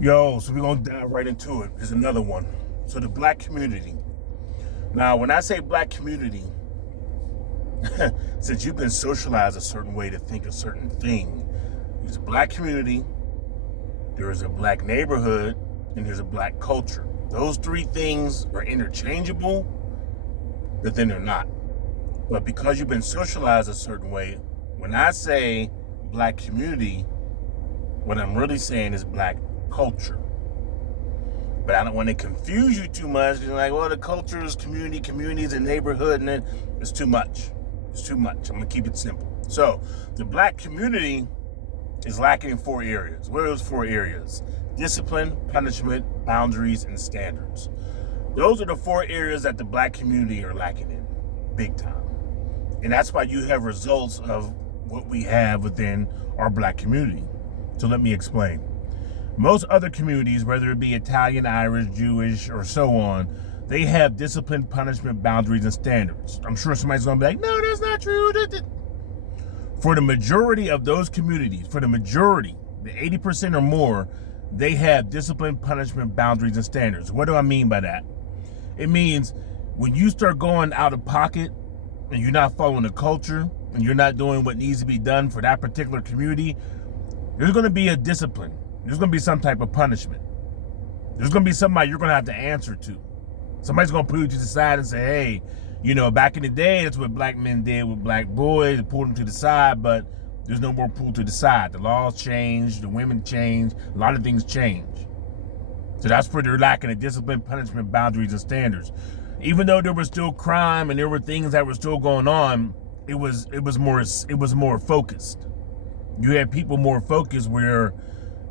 Yo, so we're going to dive right into it. There's another one. So the black community. Now, when I say black community, since you've been socialized a certain way to think a certain thing, there's a black community, there is a black neighborhood, and there's a black culture. Those three things are interchangeable, but then they're not. But because you've been socialized a certain way, when I say black community, what I'm really saying is black culture. But I don't want to confuse you too much. You're like, well, the culture is community is a neighborhood, and then it's too much. It's too much. I'm going to keep it simple. So the black community is lacking in 4 areas. What are those 4 areas? Discipline, punishment, boundaries, and standards. Those are the 4 areas that the black community are lacking in, big time. And that's why you have results of what we have within our black community. So let me explain. Most other communities, whether it be Italian, Irish, Jewish, or so on, they have discipline, punishment, boundaries, and standards. I'm sure somebody's going to be like, no, that's not true. For the majority of those communities, the 80% or more, they have discipline, punishment, boundaries, and standards. What do I mean by that? It means when you start going out of pocket and you're not following the culture and you're not doing what needs to be done for that particular community, there's going to be a discipline. There's going to be some type of punishment. There's going to be somebody you're going to have to answer to. Somebody's going to pull you to the side and say, hey, you know, back in the day, that's what black men did with black boys. They pulled them to the side, but there's no more pull to the side. The laws changed. The women changed. A lot of things changed. So that's where they're lacking of discipline, punishment, boundaries, and standards. Even though there was still crime and there were things that were still going on, it was more focused. You had people more focused where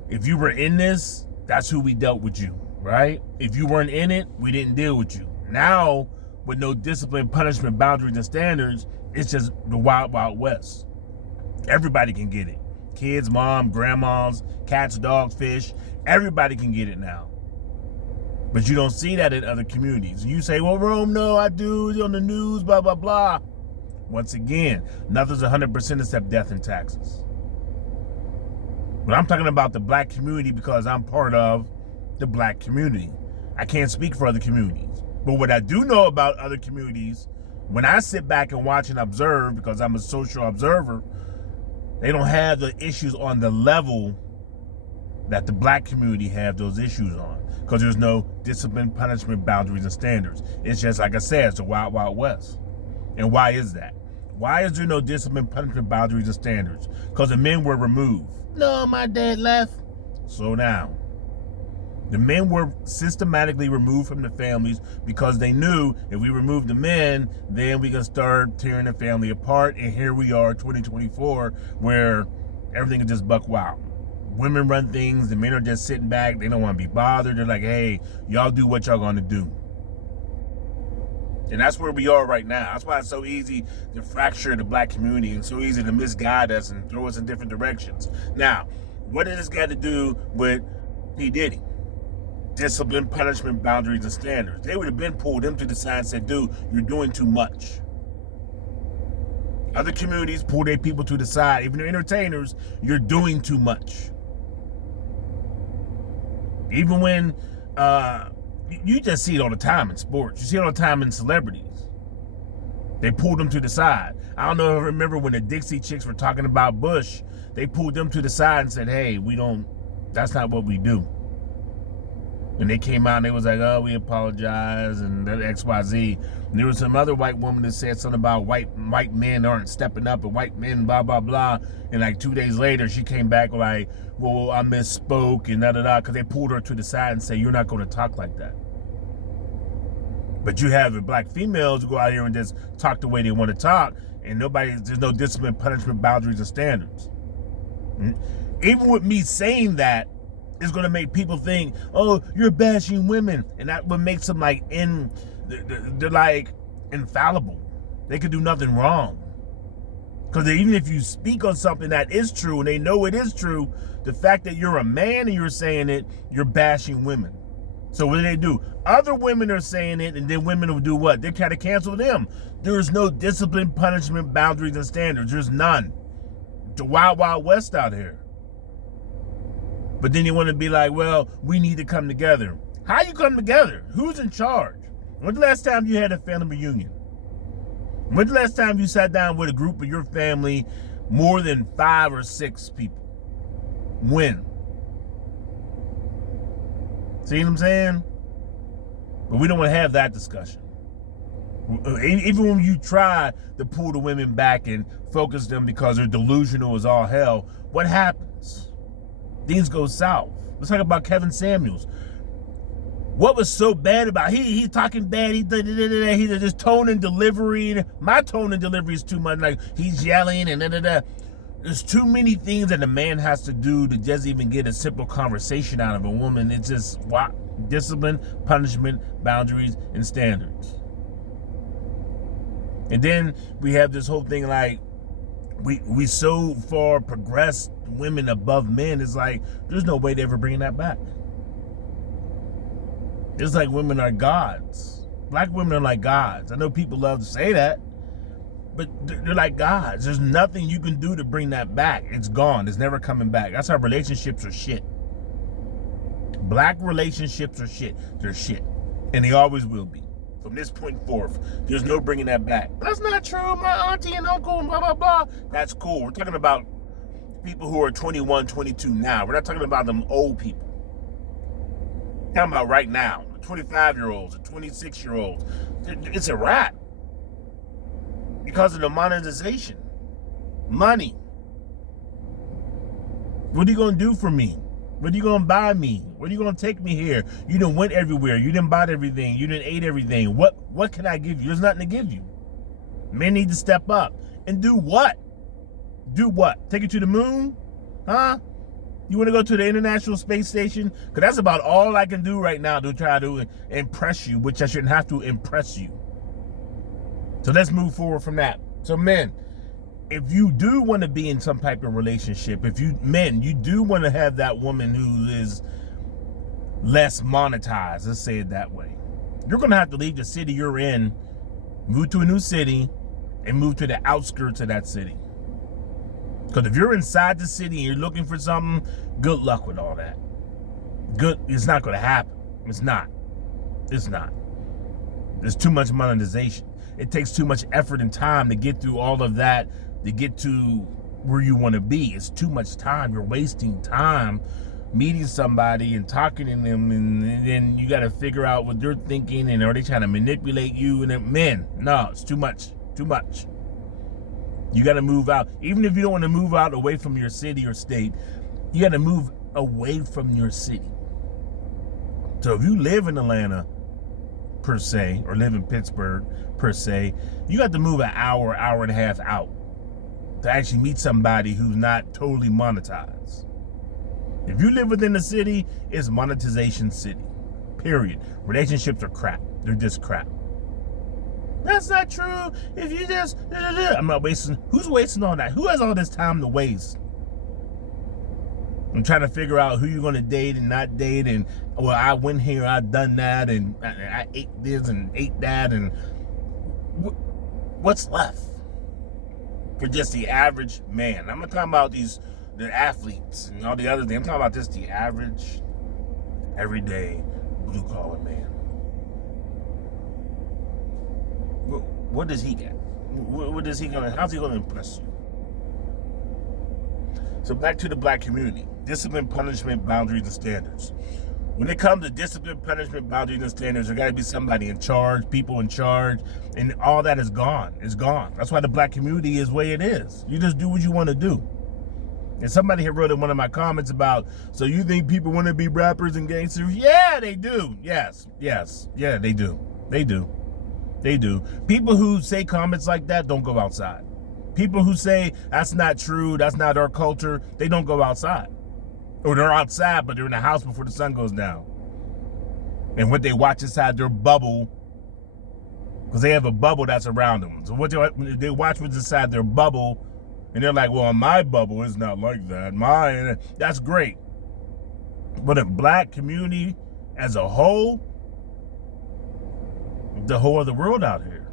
if you were in this, that's who we dealt with you, right? If you weren't in it, we didn't deal with you. Now, with no discipline, punishment, boundaries, and standards, it's just the wild, wild west. Everybody can get it. Kids, mom, grandmas, cats, dogs, fish, everybody can get it now. But you don't see that in other communities. You say, well, Rome, no, I do. It's on the news, blah, blah, blah. Once again, nothing's 100% except death and taxes. But I'm talking about the black community because I'm part of the black community. I can't speak for other communities. But what I do know about other communities, when I sit back and watch and observe, because I'm a social observer, they don't have the issues on the level that the black community have those issues on. Because there's no discipline, punishment, boundaries, and standards. It's just, like I said, it's the wild, wild west. And why is that? Why is there no discipline, punishment, boundaries, and standards? Because the men were removed. No, my dad left. Slow down. The men were systematically removed from the families because they knew if we remove the men, then we can start tearing the family apart. And here we are, 2024, where everything is just buck wild. Women run things. The men are just sitting back. They don't want to be bothered. They're like, hey, y'all do what y'all going to do. And that's where we are right now. That's why it's so easy to fracture the black community and so easy to misguide us and throw us in different directions. Now, what does this got to do with P. Diddy? Discipline, punishment, boundaries, and standards. They would have been pulled him to the side and said, dude, you're doing too much. Other communities pull their people to the side. Even the entertainers, you're doing too much. Even when... you just see it all the time in sports. You see it all the time in celebrities. They pulled them to the side. I don't know if you remember when the Dixie Chicks were talking about Bush. They pulled them to the side and said, hey, that's not what we do. And they came out and they was like, oh, we apologize and that XYZ. And there was some other white woman that said something about white men aren't stepping up and white men, blah, blah, blah. And like 2 days later, she came back like, well, I misspoke and da-da-da, because they pulled her to the side and say, you're not going to talk like that. But you have the black females who go out here and just talk the way they want to talk, and there's no discipline, punishment, boundaries, and standards. Even with me saying that, it's going to make people think, oh, you're bashing women. And that would make them like, they're like infallible. They could do nothing wrong. Because even if you speak on something that is true and they know it is true, the fact that you're a man and you're saying it, you're bashing women. So what do? Other women are saying it, and then women will do what? They kind of cancel them. There's no discipline, punishment, boundaries, and standards. There's none. The wild, wild west out here. But then you want to be like, well, we need to come together. How you come together? Who's in charge? When's the last time you had a family reunion? When's the last time you sat down with a group of your family, more than 5 or 6 people? When? See what I'm saying? But we don't want to have that discussion. Even when you try to pull the women back and focus them because they're delusional as all hell, what happens? Things go south. Let's talk about Kevin Samuels. What was so bad about he's talking bad, he's just tone and delivery. My tone and delivery is too much, like he's yelling and There's too many things that a man has to do to just even get a simple conversation out of a woman. It's just discipline, punishment, boundaries, and standards. And then we have this whole thing like we so far progressed women above men. It's like there's no way to ever bring that back. It's like women are gods. Black women are like gods. I know people love to say that, but they're like gods. There's nothing you can do to bring that back. It's gone. It's never coming back. That's how relationships are shit. Black relationships are shit. They're shit. And they always will be. From this point forth, there's no bringing that back. That's not true. My auntie and uncle and blah, blah, blah. That's cool. We're talking about people who are 21, 22 now. We're not talking about them old people. We're talking about right now. 25-year-olds and 26-year-olds. It's a wrap. Because of the monetization. Money. What are you going to do for me? What are you going to buy me? What are you going to take me here? You done went everywhere. You done bought everything. You done ate everything. What can I give you? There's nothing to give you. Men need to step up. And do what? Do what? Take it to the moon? Huh? You want to go to the International Space Station? Because that's about all I can do right now to try to impress you, which I shouldn't have to impress you. So let's move forward from that. So men, if you do want to be in some type of relationship, you do want to have that woman who is less monetized, let's say it that way. You're going to have to leave the city you're in, move to a new city, and move to the outskirts of that city. Because if you're inside the city and you're looking for something, good luck with all that. It's not going to happen. It's not. There's too much monetization. It takes too much effort and time to get through all of that, to get to where you want to be. It's too much time. You're wasting time meeting somebody and talking to them, and then you got to figure out what they're thinking, and are they trying to manipulate you? And then, men, no, it's too much. You got to move out. Even if you don't want to move out away from your city or state, you got to move away from your city. So if you live in Atlanta, per se, or live in Pittsburgh, per se, you got to move an hour and a half out to actually meet somebody who's not totally monetized. If you live within the city, it's monetization city. Period. Relationships are crap. They're just crap. That's not true. If you just... I'm not wasting... Who's wasting all that? Who has all this time to waste? I'm trying to figure out who you're going to date and not date, and, well, I went here, I done that, and I ate this and ate that, and what's left for just the average man? I'm not talking about the athletes and all the other things. I'm talking about just the average, everyday, blue-collar man. What does he get? How's he gonna impress you? So back to the black community. Discipline, punishment, boundaries, and standards. When it comes to discipline, punishment, boundaries, and standards, there got to be somebody in charge, people in charge, and all that is gone. It's gone. That's why the black community is the way it is. You just do what you want to do. And somebody here wrote in one of my comments about, so you think people want to be rappers and gangsters? Yeah, they do. Yes. Yeah, they do. They do. People who say comments like that don't go outside. People who say that's not true, that's not our culture, they don't go outside. Or they're outside, but they're in the house before the sun goes down. And what they watch inside their bubble, because they have a bubble that's around them. So what they watch what's inside their bubble, and they're like, well, my bubble is not like that. Mine, that's great. But the black community as a whole, the whole of the world out here.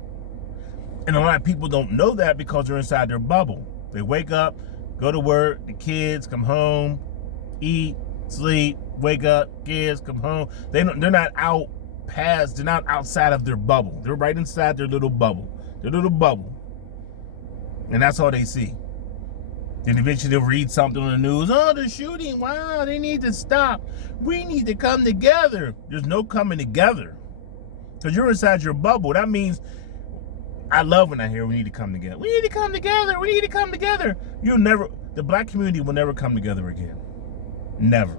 And a lot of people don't know that because they're inside their bubble. They wake up, go to work, the kids come home, eat, sleep, wake up, kids, come home. They're not out past, they're not outside of their bubble. They're right inside their little bubble. And that's all they see. Then eventually they'll read something on the news. Oh, the shooting. Wow, they need to stop. We need to come together. There's no coming together. Because you're inside your bubble. That means, I love when I hear we need to come together. We need to come together. We need to come together. The black community will never come together again. Never.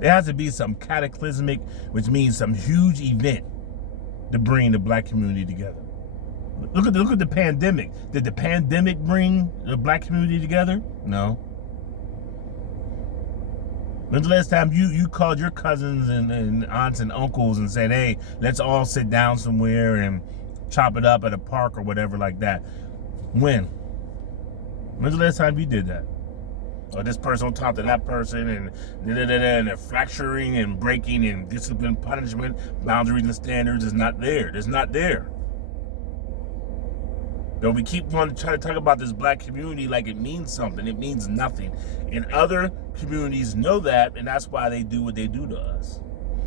There has to be some cataclysmic, which means some huge event to bring the black community together. Look at the pandemic. Did the pandemic bring the black community together? No. When's the last time you called your cousins and aunts and uncles and said, hey, let's all sit down somewhere and chop it up at a park or whatever like that? When? When's the last time you did that? Or this person on top of that person and they're fracturing and breaking and discipline, punishment, boundaries and standards is not there. It's not there. Though we keep wanting to try to talk about this black community like it means something. It means nothing. And other communities know that, and that's why they do what they do to us.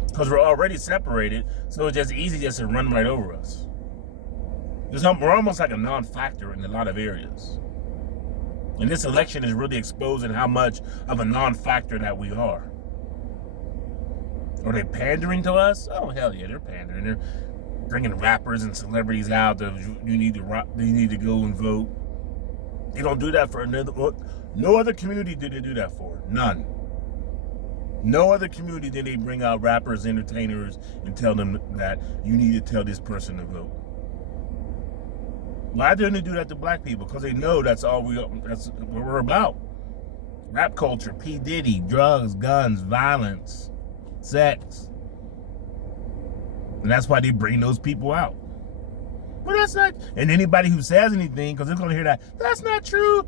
Because we're already separated, so it's just easy just to run right over us. We're almost like a non-factor in a lot of areas. And this election is really exposing how much of a non-factor that we are. Are they pandering to us? Oh, hell yeah, they're pandering. They're bringing rappers and celebrities out that you need to go and vote. They don't do that for no other community did they do that for. None. No other community did they bring out rappers, entertainers, and tell them that you need to tell this person to vote. Why didn't they do that to black people? Because they know that's what we're about. Rap culture, P. Diddy, drugs, guns, violence, sex. And that's why they bring those people out. But that's not, and anybody who says anything, because they're going to hear that's not true.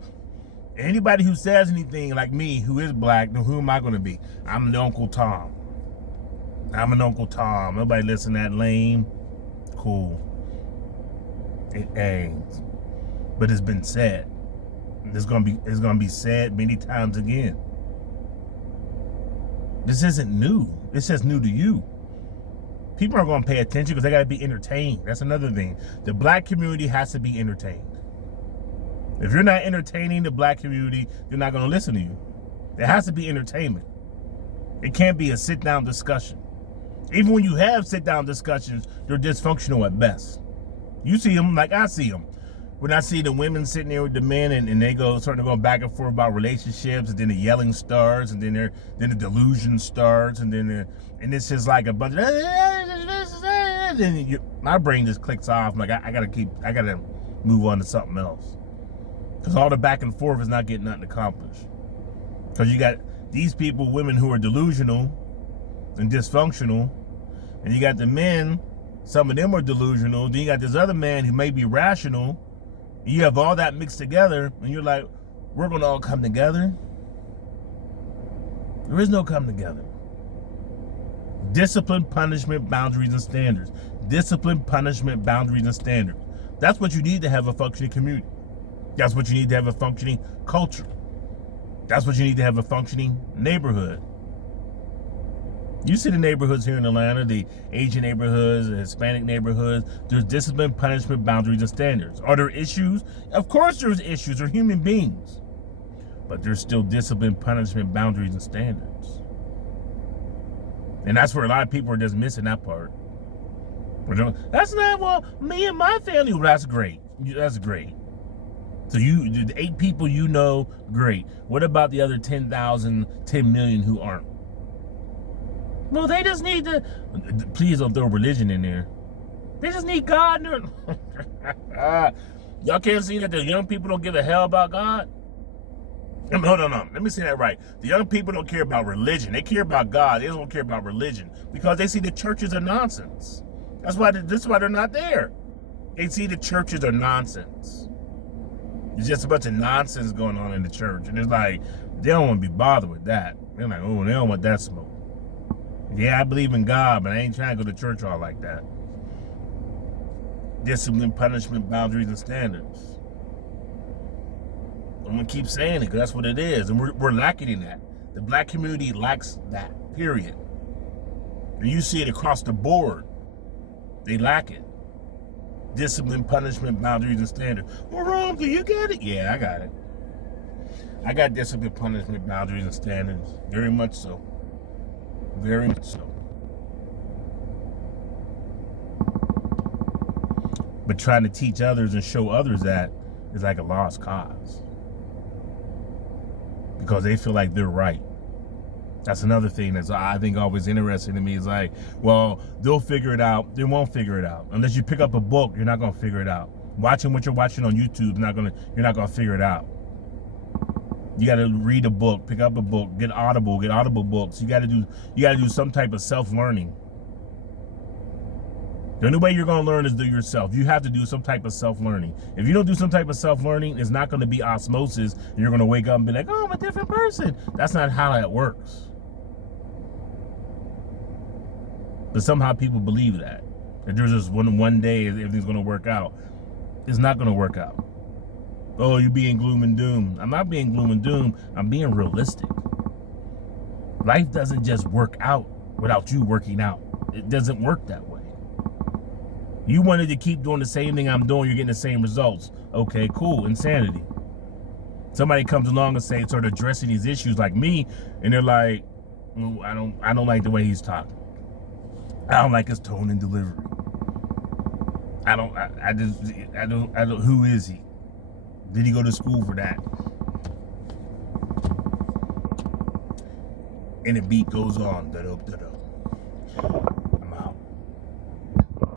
Anybody who says anything like me, who is black, then who am I going to be? I'm an Uncle Tom. I'm an Uncle Tom. Nobody listen to that lame. Cool. But it's been said. It's gonna be said many times again. This isn't new. It's just new to you. People are gonna pay attention because they gotta be entertained. That's another thing. The black community has to be entertained. If you're not entertaining the black community, they're not gonna listen to you. There has to be entertainment. It can't be a sit-down discussion. Even when you have sit-down discussions, they're dysfunctional at best. You see them like I see them. When I see the women sitting there with the men and they starting to go back and forth about relationships, and then the yelling starts, and then the delusion starts, and it's just like a bunch of, my brain just clicks off. I'm like, I gotta move on to something else. Because all the back and forth is not getting nothing accomplished. Because you got these people, women who are delusional and dysfunctional, and you got the men, some of them are delusional, then you got this other man who may be rational. You have all that mixed together, and you're like, we're going to all come together. There is no come together. Discipline, punishment, boundaries, and standards. Discipline, punishment, boundaries, and standards. That's what you need to have a functioning community. That's what you need to have a functioning culture. That's what you need to have a functioning neighborhood. You see the neighborhoods here in Atlanta, the Asian neighborhoods, the Hispanic neighborhoods. There's discipline, punishment, boundaries, and standards. Are there issues? Of course there's issues. They're human beings. But there's still discipline, punishment, boundaries, and standards. And that's where a lot of people are just missing that part. That's not, well, me and my family, well, that's great. That's great. So the 8 people you know, great. What about the other 10,000, 10 million who aren't? Well, they just need to, please don't throw religion in there. They just need God. Y'all can't see that the young people don't give a hell about God? No. Let me say that right. The young people don't care about religion. They care about God. They don't care about religion because they see the churches are nonsense. This is why they're not there. They see the churches are nonsense. There's just a bunch of nonsense going on in the church. And it's like, they don't want to be bothered with that. They're like, oh, they don't want that smoke. Yeah, I believe in God, but I ain't trying to go to church all like that. Discipline, punishment, boundaries, and standards. I'm going to keep saying it because that's what it is. And we're lacking in that. The black community lacks that, period. And you see it across the board. They lack it. Discipline, punishment, boundaries, and standards. Well, wrong, do you get it? Yeah, I got it. I got discipline, punishment, boundaries, and standards. Very much so. Very much so. But trying to teach others and show others that is like a lost cause. Because they feel like they're right. That's another thing that's, I think, always interesting to me is like, well, they'll figure it out. They won't figure it out. Unless you pick up a book, you're not going to figure it out. Watching what you're watching on YouTube, you're not going to figure it out. You got to read a book, pick up a book, get audible books. You got to do some type of self-learning. The only way you're going to learn is through yourself. You have to do some type of self-learning. If you don't do some type of self-learning, it's not going to be osmosis. And you're going to wake up and be like, oh, I'm a different person. That's not how that works. But somehow people believe that there's just one day everything's going to work out. It's not going to work out. Oh, you're being gloom and doom. I'm not being gloom and doom. I'm being realistic. Life doesn't just work out without you working out. It doesn't work that way. You wanted to keep doing the same thing I'm doing, you're getting the same results. Okay, cool, insanity. Somebody comes along and start addressing these issues like me, and they're like, oh, I don't like the way he's talking. I don't like his tone and delivery. I don't, who is he? Did he go to school for that? And the beat goes on. Da-da-da-da.